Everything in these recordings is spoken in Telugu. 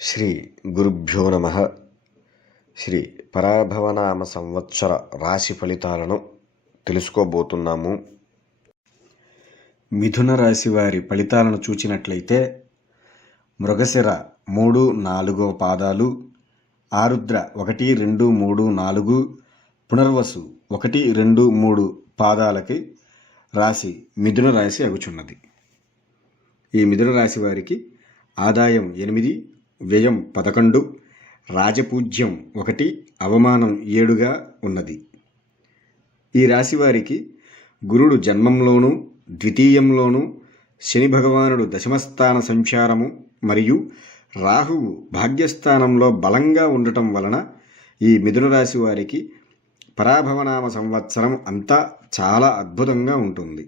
శ్రీ గురుభ్యో నమ. శ్రీ పరాభవనామ సంవత్సర రాశి ఫలితాలను తెలుసుకోబోతున్నాము. మిథున రాశి వారి ఫలితాలను చూచినట్లయితే మృగశిర 3, 4 పాదాలు, ఆరుద్ర 1, 2, 3, 4, పునర్వసు 1, 2, 3 పాదాలకి రాశి మిథున రాశి అగుచున్నది. ఈ మిథున రాశి వారికి ఆదాయం 8, వ్యయం 11, రాజపూజ్యం 1, అవమానం 7గా ఉన్నది. ఈ రాశి వారికి గురుడు జన్మంలోనూ ద్వితీయంలోనూ, శని భగవానుడు దశమస్థాన సంచారము మరియు రాహువు భాగ్యస్థానంలో బలంగా ఉండటం వలన ఈ మిథున రాశి వారికి పరాభవనామ సంవత్సరం అంతా చాలా అద్భుతంగా ఉంటుంది.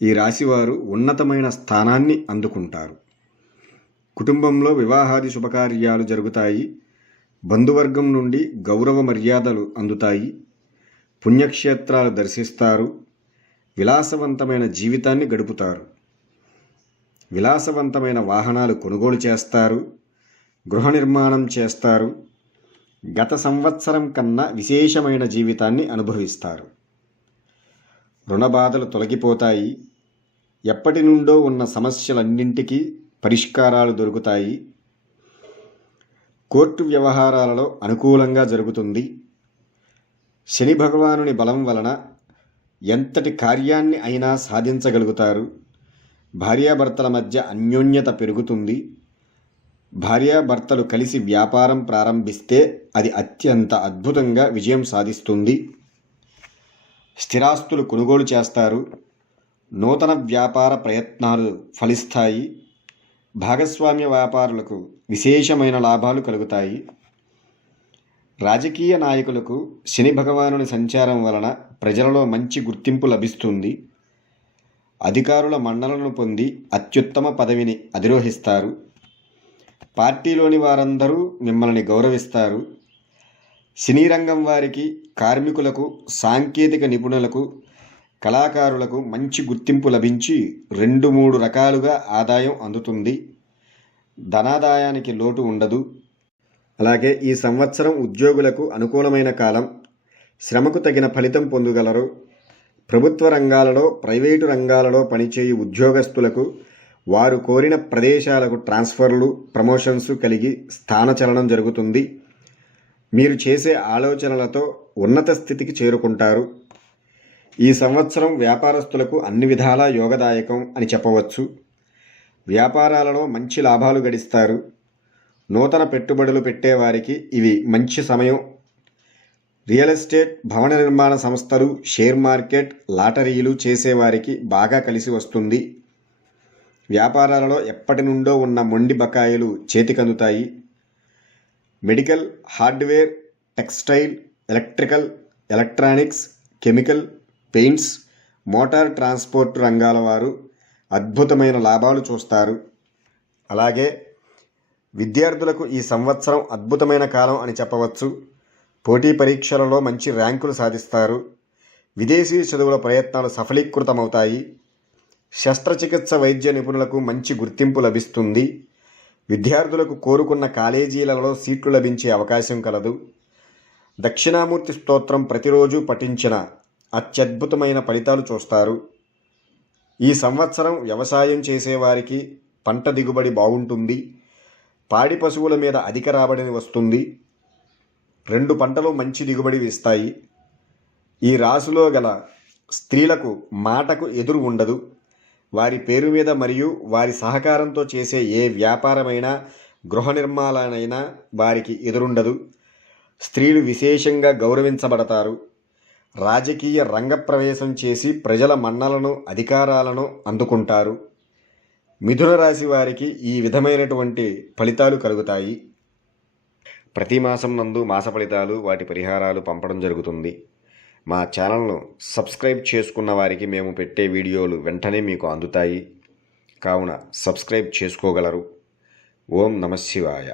ఈ రాశివారు ఉన్నతమైన స్థానాన్ని అందుకుంటారు. కుటుంబంలో వివాహాది శుభకార్యాలు జరుగుతాయి. బంధువర్గం నుండి గౌరవ మర్యాదలు అందుతాయి. పుణ్యక్షేత్రాలు దర్శిస్తారు. విలాసవంతమైన జీవితాన్ని గడుపుతారు. విలాసవంతమైన వాహనాలు కొనుగోలు చేస్తారు. గృహ నిర్మాణం చేస్తారు. గత సంవత్సరం కన్నా విశేషమైన జీవితాన్ని అనుభవిస్తారు. రుణబాధలు తొలగిపోతాయి. ఎప్పటి నుండో ఉన్న సమస్యలన్నింటికీ పరిష్కారాలు దొరుకుతాయి. కోర్టు వ్యవహారాలలో అనుకూలంగా జరుగుతుంది. శని భగవానుని బలం వలన ఎంతటి కార్యాన్ని అయినా సాధించగలుగుతారు. భార్యాభర్తల మధ్య అన్యోన్యత పెరుగుతుంది. భార్యాభర్తలు కలిసి వ్యాపారం ప్రారంభిస్తే అది అత్యంత అద్భుతంగా విజయం సాధిస్తుంది. స్థిరాస్తులు కొనుగోలు చేస్తారు. నూతన వ్యాపార ప్రయత్నాలు ఫలిస్తాయి. భాగస్వామ్య వ్యాపారులకు విశేషమైన లాభాలు కలుగుతాయి. రాజకీయ నాయకులకు శని భగవానుని సంచారం వలన ప్రజలలో మంచి గుర్తింపు లభిస్తుంది. అధికారుల మన్ననలను పొంది అత్యుత్తమ పదవిని అధిరోహిస్తారు. పార్టీలోని వారందరూ మిమ్మల్ని గౌరవిస్తారు. సినీ రంగం వారికి, కార్మికులకు, సాంకేతిక నిపుణులకు, కళాకారులకు మంచి గుర్తింపు లభించి 2-3 రకాలుగా ఆదాయం అందుతుంది. ధనాదాయానికి లోటు ఉండదు. అలాగే ఈ సంవత్సరం ఉద్యోగులకు అనుకూలమైన కాలం. శ్రమకు తగిన ఫలితం పొందగలరు. ప్రభుత్వ రంగాలలో, ప్రైవేటు రంగాలలో పనిచేయు ఉద్యోగస్తులకు వారు కోరిన ప్రదేశాలకు ట్రాన్స్ఫర్లు, ప్రమోషన్స్ కలిగి స్థానచలనం జరుగుతుంది. మీరు చేసే ఆలోచనలతో ఉన్నత స్థితికి చేరుకుంటారు. ఈ సంవత్సరం వ్యాపారస్తులకు అన్ని విధాలా యోగదాయకం అని చెప్పవచ్చు. వ్యాపారాలలో మంచి లాభాలు గడిస్తారు. నూతన పెట్టుబడులు పెట్టేవారికి ఇవి మంచి సమయం. రియల్ ఎస్టేట్, భవన నిర్మాణ సంస్థలు, షేర్ మార్కెట్, లాటరీలు చేసేవారికి బాగా కలిసి వస్తుంది. వ్యాపారాలలో ఎప్పటి నుండో ఉన్న మొండి బకాయిలు చేతికందుతాయి. Medical, hardware, textile, electrical, electronics, chemical, paints, motor transport రంగాల వారు అద్భుతమైన లాభాలు చూస్తారు. అలాగే విద్యార్థులకు ఈ సంవత్సరం అద్భుతమైన కాలం అని చెప్పవచ్చు. పోటీ పరీక్షలలో మంచి ర్యాంకులు సాధిస్తారు. విదేశీ చదువుల ప్రయత్నాలు సఫలీకృతమవుతాయి. శస్త్రచికిత్స వైద్య నిపుణులకు మంచి గుర్తింపు లభిస్తుంది. విద్యార్థులకు కోరుకున్న కాలేజీలలో సీట్లు లభించే అవకాశం కలదు. దక్షిణామూర్తి స్తోత్రం ప్రతిరోజు పఠించిన అత్యద్భుతమైన ఫలితాలు చూస్తారు. ఈ సంవత్సరం వ్యవసాయం చేసేవారికి పంట దిగుబడి బాగుంటుంది. పాడి పశువుల మీద అధిక రాబడిని వస్తుంది. 2 పంటలు మంచి దిగుబడి ఇస్తాయి. ఈ రాశిలో గల స్త్రీలకు మాటకు ఎదురు ఉండదు. వారి పేరు మీద మరియు వారి సహకారంతో చేసే ఏ వ్యాపారమైనా, గృహ నిర్మాణాలైనా వారికి ఎదురుండదు. స్త్రీలు విశేషంగా గౌరవించబడతారు. రాజకీయ రంగప్రవేశం చేసి ప్రజల మన్నలను, అధికారాలను అందుకుంటారు. మిథున రాశి వారికి ఈ విధమైనటువంటి ఫలితాలు కలుగుతాయి. ప్రతి మాసం నందు మాస ఫలితాలు, వాటి పరిహారాలు పంపడం జరుగుతుంది. మా ఛానల్ను సబ్స్క్రైబ్ చేసుకున్న వారికి మేము పెట్టే వీడియోలు వెంటనే మీకు అందుతాయి. కావున సబ్స్క్రైబ్ చేసుకోగలరు. ఓం నమః శివాయ.